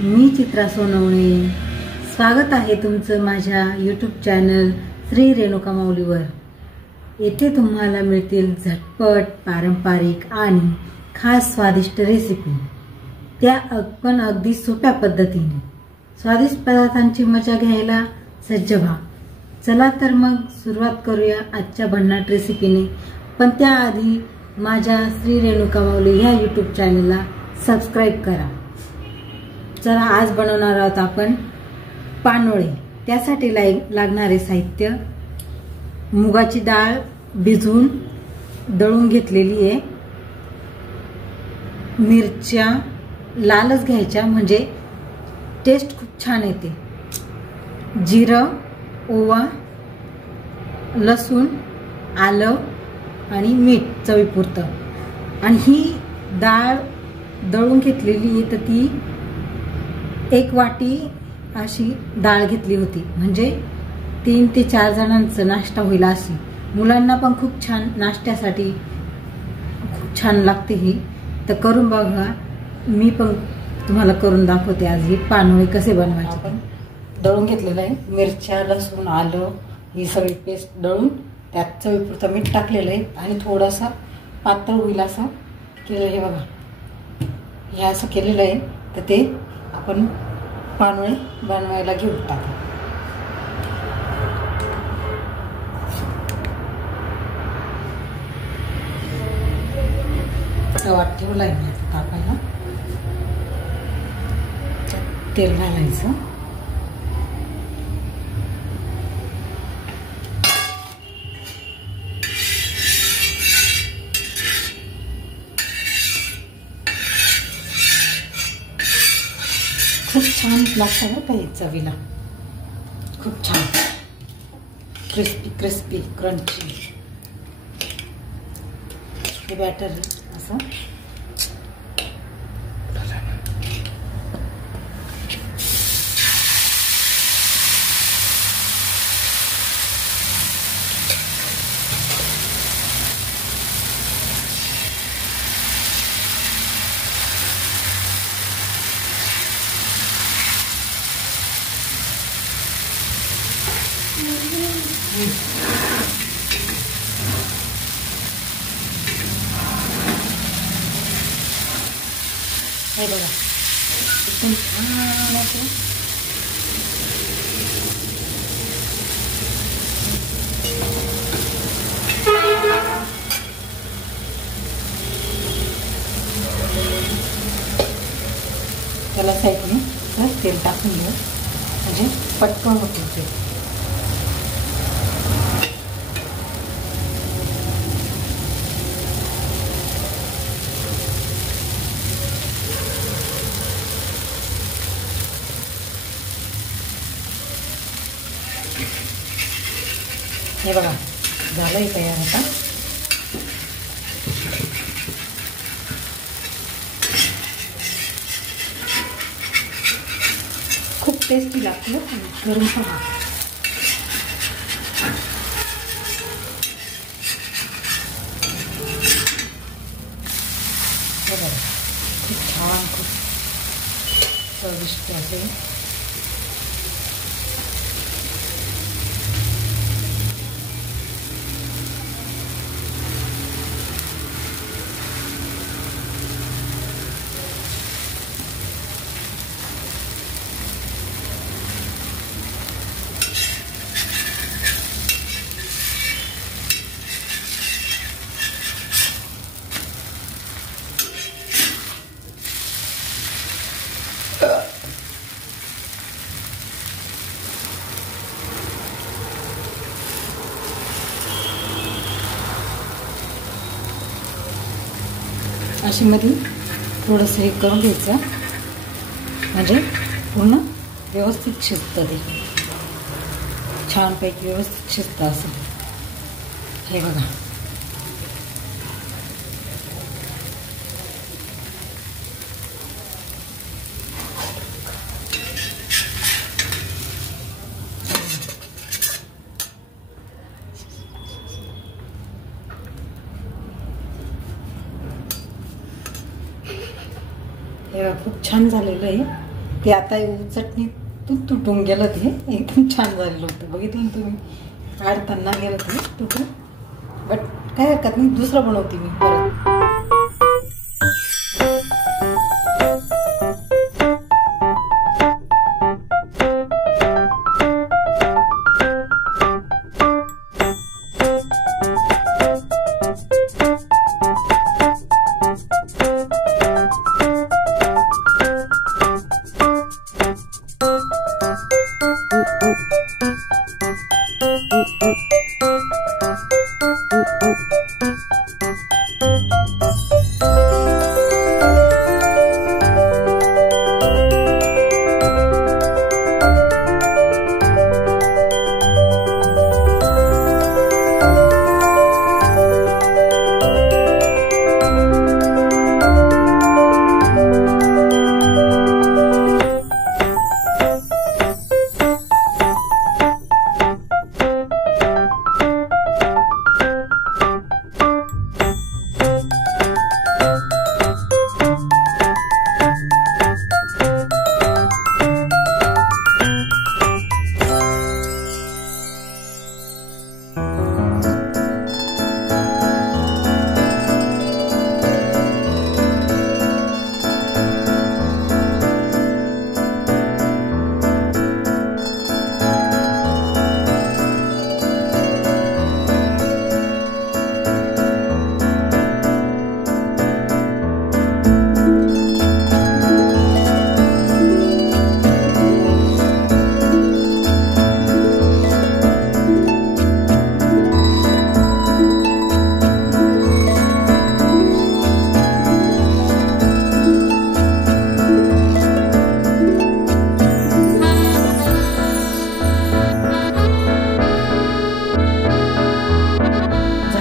मी चित्रा सोनवणे. स्वागत आहे तुमचं माझ्या यूट्यूब चॅनल श्री रेणुका माऊलीवर. येथे तुम्हाला मिळतील झटपट, पारंपरिक आणि खास स्वादिष्ट रेसिपी, त्या पण अगदी सोप्या पद्धतीने. स्वादिष्ट पदार्थांची मजा घ्यायला सज्ज व्हा. चला तर मग सुरुवात करूया आजच्या भन्नाट रेसिपीने. पण त्याआधी माझ्या श्री रेणुका माऊली या यूट्यूब चॅनलला सबस्क्राईब करा. चला आज बनवणार आहोत आपण पानोळे. त्यासाठी लागणारे साहित्य: मुगाची डाळ भिजवून दळून घेतलेली आहे, मिरच्या लालच घ्यायच्या म्हणजे टेस्ट खूप छान येते, जिरं, ओवा, लसूण, आलं आणि मीठ चवीपुरतं. आणि ही डाळ दळून घेतलेली आहे, तर ती 1 वाटी अशी डाळ घेतली होती, म्हणजे 3 ते 4 जणांचा नाश्ता होईल अशी. मुलांना पण खूप छान नाश्त्यासाठी खूप छान लागते ही. तर करून बघा. मी पण तुम्हाला करून दाखवते आज ही पानोळे कसे बनवायचे. आपण दळून घेतलेलं आहे, मिरच्या, लसूण, आलं ही सगळी पेस्ट दळून त्यात चवीपुरतं मीठ टाकलेलं आहे आणि थोडासा पातळ होईल असं केलं. हे बघा, हे असं केलेलं आहे. तर ते आपण पानोळे बनवायला घेऊ टाकू. तवा ठेवला आहे मी आता तापायला. तेल घालायचं. खूप छान लागतं ना काही चवीला, खूप छान क्रिस्पी क्रिस्पी क्रंची. हे बॅटर असं हे बघा, एकदम छान असं त्याला साईडने तेल टाकून घेऊ, म्हणजे पटकन होते ते. हे बघा, झालंय तयार आता. खूप टेस्टी लागतं, करून पहा. हे बघा, खूप छान, खूप चविष्ट असे. अशी मध्ये थोडंसं हे करून घ्यायचं, म्हणजे पूर्ण व्यवस्थित शिजतं ते, छानपैकी व्यवस्थित शिजतं असं. हे बघा, हे खूप छान झालेलं आहे. ते आता चटणीतून तुटून गेलं, ते एकदम छान झालेलं होतं. बघितलं ना तुम्ही, काढताना गेलं ते तुटून. बट काय हरकत नाही, दुसरं बनवते मी परत.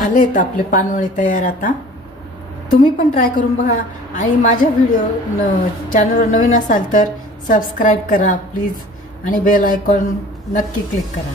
झालेत आपले पानवळे तयार. आता तुम्ही पण ट्राय करून बघा. आणि माझ्या चॅनलवर नवीन असाल तर सबस्क्राईब करा प्लीज, आणि बेल आयकॉन नक्की क्लिक करा.